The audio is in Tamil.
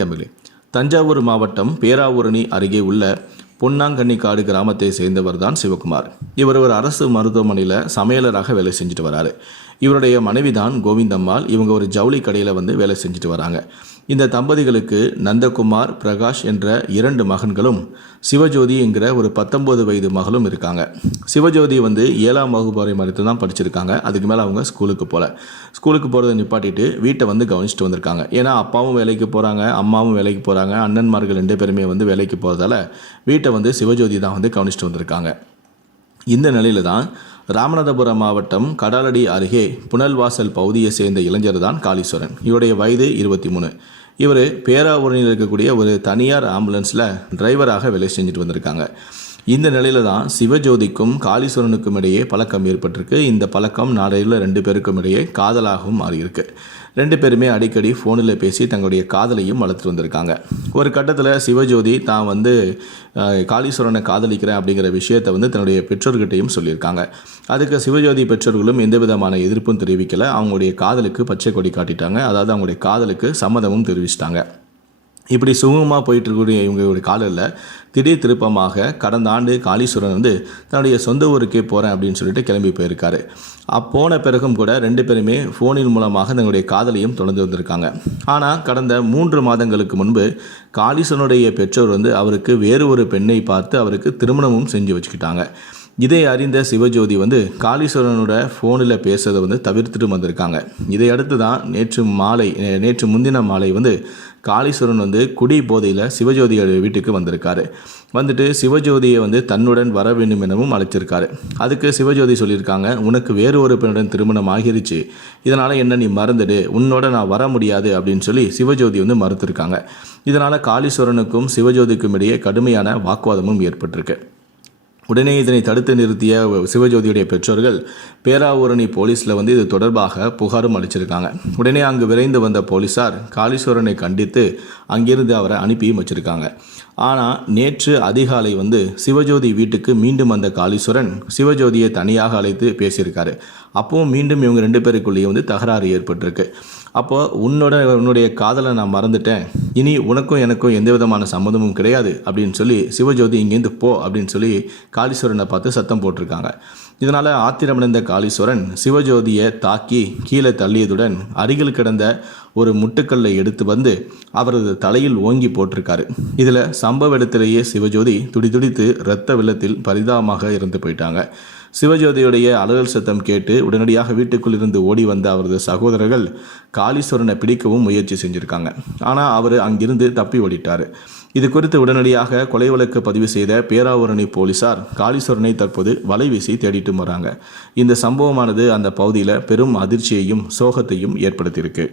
வணக்கமில்லை தஞ்சாவூர் மாவட்டம் பேராவூரணி அருகே உள்ள பொன்னாங்கண்ணிக்காடு கிராமத்தை சேர்ந்தவர் தான் சிவகுமார். இவர் ஒரு அரசு மருத்துவமனையில் சமையலராக வேலை செஞ்சுட்டு வராரு. இவருடைய மனைவி தான் கோவிந்தம்மாள். இவங்க ஒரு ஜவுளி கடையில் வந்து வேலை செஞ்சுட்டு வராங்க. இந்த தம்பதிகளுக்கு நந்தகுமார் பிரகாஷ் என்ற இரண்டு மகன்களும் சிவஜோதி என்கிற ஒரு பத்தொன்பது வயது மகளும் இருக்காங்க. சிவஜோதி வந்து ஏழாம் வகுப்பு வரை மட்டும் தான் படிச்சிருக்காங்க. அதுக்கு மேலே அவங்க ஸ்கூலுக்கு போகல ஸ்கூலுக்கு போகிறத நிப்பாட்டிட்டு வீட்டை வந்து கவனிச்சிட்டு வந்திருக்காங்க. ஏன்னா அப்பாவும் வேலைக்கு போகிறாங்க அம்மாவும் வேலைக்கு போகிறாங்க அண்ணன்மார்கள் ரெண்டு பேருமே வந்து வேலைக்கு போகிறதால வீட்டை வந்து சிவஜோதி தான் வந்து கவனிச்சுட்டு வந்திருக்காங்க. இந்த நிலையில தான் ராமநாதபுரம் மாவட்டம் கடாலடி அருகே புனல்வாசல் பகுதியை சேர்ந்த இளைஞர் தான் காளீஸ்வரன். இவருடைய வயது இருபத்தி மூணு இவர் பேராவூரணியில் இருக்கக்கூடிய ஒரு தனியார் ஆம்புலன்ஸில் டிரைவராக வேலை செஞ்சுட்டு வந்திருக்காங்க. இந்த நிலையில தான் சிவஜோதிக்கும் காளீஸ்வரனுக்கும் இடையே பழக்கம் ஏற்பட்டிருக்கு. இந்த பழக்கம் நாடையில் ரெண்டு பேருக்கும் இடையே காதலாகவும் மாறியிருக்கு. ரெண்டு பேருமே அடிக்கடி ஃபோனில் பேசி தங்களுடைய காதலையும் வளர்த்துட்டு வந்திருக்காங்க. ஒரு கட்டத்தில் சிவஜோதி தான் வந்து காளீஸ்வரனை காதலிக்கிறேன் அப்படிங்கிற விஷயத்தை வந்து தன்னுடைய பெற்றோர்கிட்டையும் சொல்லியிருக்காங்க. அதுக்கு சிவஜோதி பெற்றோர்களும் எந்த விதமான எதிர்ப்பும் தெரிவிக்கலை. அவங்களுடைய காதலுக்கு பச்சை கொடி காட்டிட்டாங்க. அதாவது அவங்களுடைய காதலுக்கு சம்மதமும் தெரிவிச்சிட்டாங்க. இப்படி சுகமாக போயிட்டு இருக்கக்கூடிய இவங்களுடைய காலில் திடீர் திருப்பமாக கடந்த ஆண்டு காளீஸ்வரன் வந்து தன்னுடைய சொந்த ஊருக்கே போகிறேன் அப்படின்னு சொல்லிட்டு கிளம்பி போயிருக்காரு. அப்போன பிறகும் கூட ரெண்டு பேருமே ஃபோனின் மூலமாக தங்களுடைய காதலையும் தொடர்ந்து வந்திருக்காங்க. ஆனால் கடந்த மூன்று மாதங்களுக்கு முன்பு காளீஸ்வரனுடைய பெற்றோர் வந்து அவருக்கு வேறு ஒரு பெண்ணை பார்த்து அவருக்கு திருமணமும் செஞ்சு வச்சுக்கிட்டாங்க. இதை அறிந்த சிவஜோதி வந்து காளீஸ்வரனோட ஃபோனில் பேசுறதை வந்து தவிர்த்துட்டு வந்திருக்காங்க. இதை அடுத்து தான் நேற்று மாலை நேற்று முந்தின மாலை வந்து காளீஸ்வரன் வந்து குடி போதையில் சிவஜோதி வீட்டுக்கு வந்திருக்காரு. வந்துட்டு சிவஜோதியை வந்து தன்னுடன் வர வேண்டும் எனவும் அழைச்சிருக்காரு. அதுக்கு சிவஜோதி சொல்லியிருக்காங்க உனக்கு வேறு ஒரு பெண்ணுடன் திருமணம் ஆகிருச்சு. இதனால் என்ன நீ மறந்துடு? உன்னோட நான் வர முடியாது. அப்படின்னு சொல்லி சிவஜோதி வந்து மறுத்திருக்காங்க. இதனால் காளீஸ்வரனுக்கும் சிவஜோதிக்கும் இடையே கடுமையான வாக்குவாதமும் ஏற்பட்டிருக்கு. உடனே இதனை தடுத்து நிறுத்திய சிவஜோதியுடைய பெற்றோர்கள் பேராவூரணி போலீஸில் வந்து இது தொடர்பாக புகாரும் அளிச்சிருக்காங்க. உடனே அங்கு விரைந்து வந்த போலீசார் காளீஸ்வரனை கண்டித்து அங்கிருந்து அவரை அனுப்பியும் வச்சிருக்காங்க. ஆனால் நேற்று அதிகாலை வந்து சிவஜோதி வீட்டுக்கு மீண்டும் வந்த காளீஸ்வரன் சிவஜோதியை தனியாக அழைத்து பேசியிருக்காரு. அப்போவும் மீண்டும் இவங்க ரெண்டு பேருக்குள்ளேயே வந்து தகராறு ஏற்பட்டிருக்கு. அப்போ உன்னோட உன்னுடைய காதலை நான் மறந்துட்டேன். இனி உனக்கும் எனக்கும் எந்த விதமான சம்மந்தமும் கிடையாது அப்படின்னு சொல்லி சிவஜோதி இங்கேருந்து போ அப்படின்னு சொல்லி காளீஸ்வரனை பார்த்து சத்தம் போட்டிருக்காங்க. இதனால் ஆத்திரமடைந்த காளீஸ்வரன் சிவஜோதியை தாக்கி கீழே தள்ளியதுடன் அருகில் கிடந்த ஒரு முட்டுக்கல்லை எடுத்து வந்து அவரது தலையில் ஓங்கி போட்டிருக்காரு. இதில் சம்பவ இடத்திலேயே சிவஜோதி துடிதுடித்து இரத்த வெள்ளத்தில் பரிதாபமாக இறந்து போயிட்டாங்க. சிவஜோதியுடைய அலறல் சத்தம் கேட்டு உடனடியாக வீட்டுக்குள் இருந்து ஓடி வந்த அவரது சகோதரர்கள் காளீஸ்வரனை பிடிக்கவும் முயற்சி செஞ்சுருக்காங்க. ஆனால் அவர் அங்கிருந்து தப்பி ஓடிட்டார். இது குறித்து உடனடியாக கொலை வழக்கு பதிவு செய்த பேராவூரணி போலீசார் காளீஸ்வரனை தற்போது வலை வீசி தேடிட்டு வராங்க. இந்த சம்பவமானது அந்த பகுதியில் பெரும் அதிர்ச்சியையும் சோகத்தையும் ஏற்படுத்தியிருக்கு.